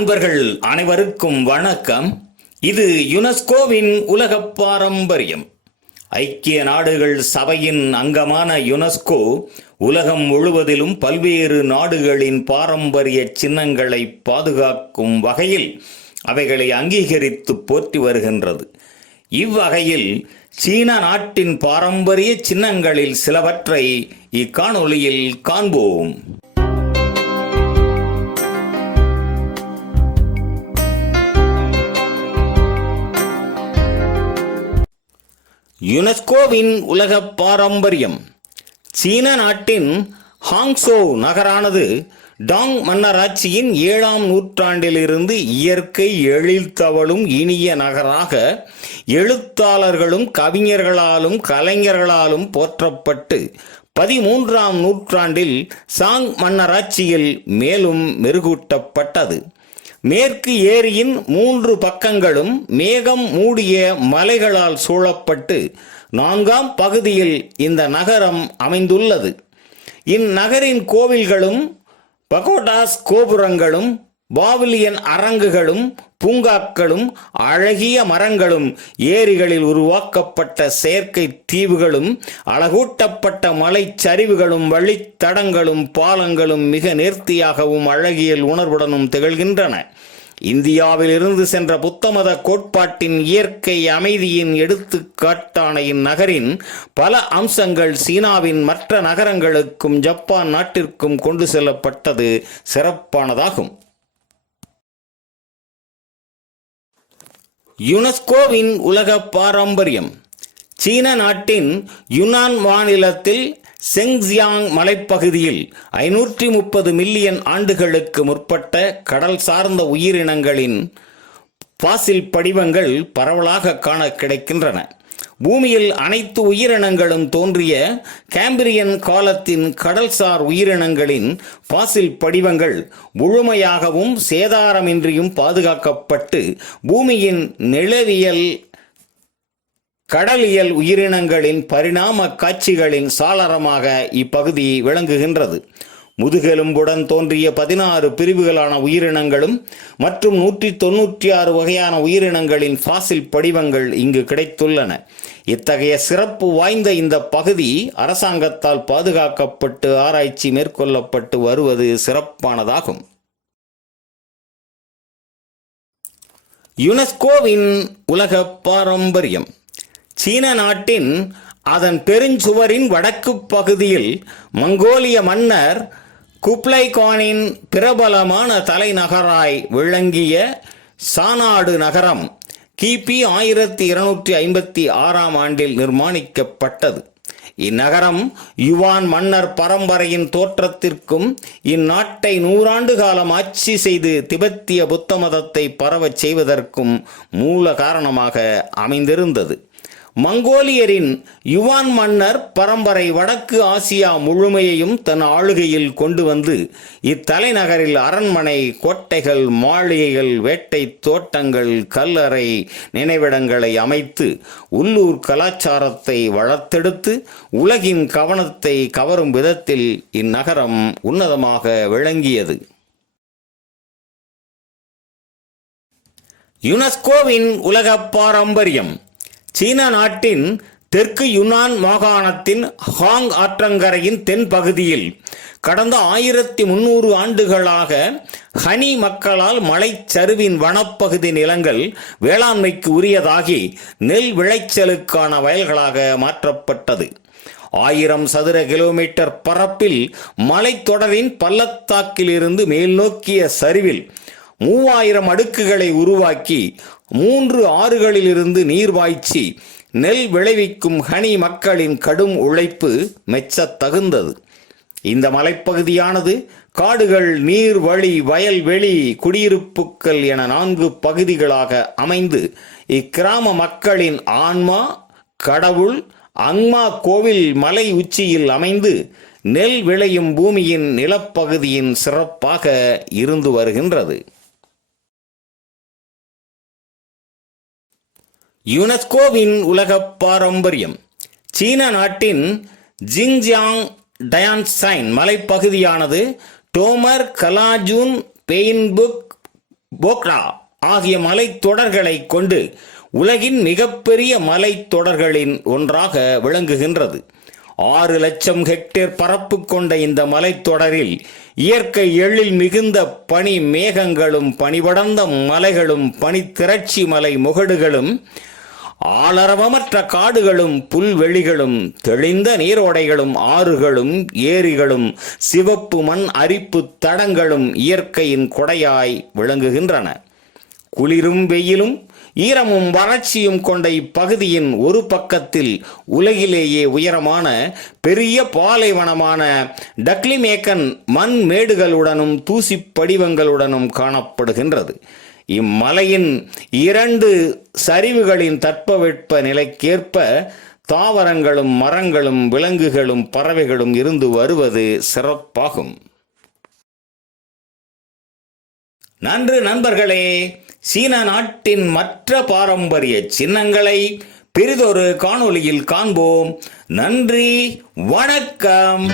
அன்பர்கள் அனைவருக்கும் வணக்கம். இது யுனெஸ்கோவின் உலக பாரம்பரியம். ஐக்கிய நாடுகள் சபையின் அங்கமான யுனெஸ்கோ உலகம் முழுவதிலும் பல்வேறு நாடுகளின் பாரம்பரிய சின்னங்களை பாதுகாக்கும் வகையில் அவைகளை அங்கீகரித்து போற்றி வருகின்றது. இவ்வகையில் சீன நாட்டின் பாரம்பரிய சின்னங்களில் சிலவற்றை இக்காணொளியில் காண்போம். யுனெஸ்கோவின் உலக பாரம்பரியம். சீன நாட்டின் ஹாங்சோ நகரானது டாங் மன்னராட்சியின் ஏழாம் நூற்றாண்டிலிருந்து இயற்கை எழில் இனிய நகராக எழுத்தாளர்களும் கவிஞர்களாலும் கலைஞர்களாலும் போற்றப்பட்டு பதிமூன்றாம் நூற்றாண்டில் சாங் மன்னராட்சியில் மேலும் மெருகூட்டப்பட்டது. மேற்கு ஏரியின் மூன்று பக்கங்களும் மேகம் மூடிய மலைகளால் சூழப்பட்டு நான்காம் பகுதியில் இந்த நகரம் அமைந்துள்ளது. இந்நகரின் கோவில்களும் பகோடாஸ் கோபுரங்களும் பாவிலியன் அரங்குகளும் பூங்காக்களும் அழகிய மரங்களும் ஏரிகளில் உருவாக்கப்பட்ட செயற்கை தீவுகளும் அழகூட்டப்பட்ட மலைச்சரிவுகளும் வழித்தடங்களும் பாலங்களும் மிக நேர்த்தியாகவும் அழகியல் உணர்வுடனும் திகழ்கின்றன. இந்தியாவிலிருந்து சென்ற புத்தமத கோட்பாட்டின் இயற்கை அமைதியின் எடுத்துக்காட்டான இந்நகரின் பல அம்சங்கள் சீனாவின் மற்ற நகரங்களுக்கும் ஜப்பான் நாட்டிற்கும் கொண்டு செல்லப்பட்டது சிறப்பானதாகும். யுனெஸ்கோவின் உலக பாரம்பரியம். சீன நாட்டின் யுனான் மாநிலத்தில் செங்ஜியாங் மலைப்பகுதியில் ஐநூற்றி முப்பது மில்லியன் ஆண்டுகளுக்கு முற்பட்ட கடல் சார்ந்த உயிரினங்களின் பாசில் படிவங்கள் பரவலாக காண கிடைக்கின்றன. பூமியில் அனைத்து உயிரினங்களும் தோன்றிய கேம்பிரியன் காலத்தின் கடல்சார் உயிரினங்களின் பாசில் படிவங்கள் முழுமையாகவும் சேதாரமின்றியும் பாதுகாக்கப்பட்டு பூமியின் நிலவியல் கடலியல் உயிரினங்களின் பரிணாம காட்சிகளின் சாளரமாக இப்பகுதி விளங்குகின்றது. முதுகெலும்புடன் தோன்றிய பதினாறு பிரிவுகளான உயிரினங்களும் மற்றும் நூற்றி தொன்னூற்றி ஆறு வகையான உயிரினங்களின் ஃபாசில் படிவங்கள் இங்கு கிடைத்துள்ளன. இத்தகைய சிறப்பு வாய்ந்த இந்த பகுதி அரசாங்கத்தால் பாதுகாக்கப்பட்டு ஆராய்ச்சி மேற்கொள்ளப்பட்டு வருவது சிறப்பானதாகும். யுனெஸ்கோவின் உலக பாரம்பரியம். சீன நாட்டின் அதன் பெருஞ்சுவரின் வடக்கு பகுதியில் மங்கோலிய மன்னர் குப்ளைகானின் பிரபலமான தலைநகராய் விளங்கிய சானாடு நகரம் கிபி ஆயிரத்தி இருநூற்றி ஐம்பத்தி ஆறாம் ஆண்டில் நிர்மாணிக்கப்பட்டது. இந்நகரம் யுவான் மன்னர் பரம்பரையின் தோற்றத்திற்கும் இந்நாட்டை நூறாண்டு காலம் ஆட்சி செய்து திபெத்திய புத்த மதத்தை பரவச் செய்வதற்கும் மூல காரணமாக அமைந்திருந்தது. மங்கோலியரின் யுவான் மன்னர் பரம்பரை வடக்கு ஆசியா முழுமையையும் தன் ஆளுகையில் கொண்டு வந்து இத்தலைநகரில் அரண்மனை கோட்டைகள் மாளிகைகள் வேட்டை தோட்டங்கள் கல்லறை நினைவிடங்களை அமைத்து உள்ளூர் கலாச்சாரத்தை வளர்த்தெடுத்து உலகின் கவனத்தை கவரும் விதத்தில் இந்நகரம் உன்னதமாக விளங்கியது. யுனெஸ்கோவின் உலக பாரம்பரியம். சீன நாட்டின் தெற்கு யுனான் மாகாணத்தின் ஹாங் ஆற்றங்கரையின் தென் பகுதியில் கடந்த ஆயிரத்தி முன்னூறு ஆண்டுகளாக ஹனி மக்களால் மலைச்சருவின் வனப்பகுதி நிலங்கள் வேளாண்மைக்கு உரியதாகி நெல் விளைச்சலுக்கான வயல்களாக மாற்றப்பட்டது. ஆயிரம் சதுர கிலோமீட்டர் பரப்பில் மலைத்தொடரின் பள்ளத்தாக்கிலிருந்து மேல் நோக்கிய சரிவில் மூவாயிரம் அடுக்குகளை உருவாக்கி மூன்று ஆறுகளிலிருந்து நீர் பாய்ச்சி நெல் விளைவிக்கும் ஹனி மக்களின் கடும் உழைப்பு மெச்சத் தகுந்தது. இந்த மலைப்பகுதியானது காடுகள் நீர் வழி வயல்வெளி குடியிருப்புக்கள் என நான்கு பகுதிகளாக அமைந்து இக்கிராம மக்களின் ஆன்மா கடவுள் அங்மா கோவில் மலை உச்சியில் அமைந்து நெல் விளையும் பூமியின் நிலப்பகுதியின் சிறப்பாக இருந்து வருகின்றது. யுனெஸ்கோவின் உலக பாரம்பரியம். சீன நாட்டின் ஜிங்ஜியாங் டயான்சைன் மலைப்பகுதியானது டோமர் கலாஜூன் பெயின்புக் போக்ரா ஆகிய மலைத்தொடர்களை கொண்டு உலகின் மிகப்பெரிய மலைத்தொடர்களின் ஒன்றாக விளங்குகின்றது. ஆறு லட்சம் ஹெக்டேர் பரப்பு கொண்ட இந்த மலைத்தொடரில் இயற்கை எழில் மிகுந்த பனி மேகங்களும் பனிபடர்ந்த மலைகளும் பனித்திரட்சி மலை முகடுகளும் ஆளரவமற்ற காடுகளும் புல்வெளிகளும் தெளிந்த நீரோடைகளும் ஆறுகளும் ஏரிகளும் சிவப்பு மண் அரிப்பு தடங்களும் இயற்கையின் கொடையாய் விளங்குகின்றன. குளிரும் வெயிலும் ஈரமும் வறட்சியும் கொண்ட இப்பகுதியின் ஒரு பக்கத்தில் உலகிலேயே உயரமான பெரிய பாலைவனமான டக்லிமேக்கன் மண் மேடுகளுடனும் தூசிப் படிவங்களுடனும் காணப்படுகின்றது. இம்மலையின் இரண்டு சரிவுகளின் தட்பவெட்ப நிலைக்கேற்ப தாவரங்களும் மரங்களும் விலங்குகளும் பறவைகளும் இருந்து வருவது சிறப்பாகும். நன்று நண்பர்களே! சீன நாட்டின் மற்ற பாரம்பரிய சின்னங்களை பெரிதொரு காணொளியில் காண்போம். நன்றி வணக்கம்.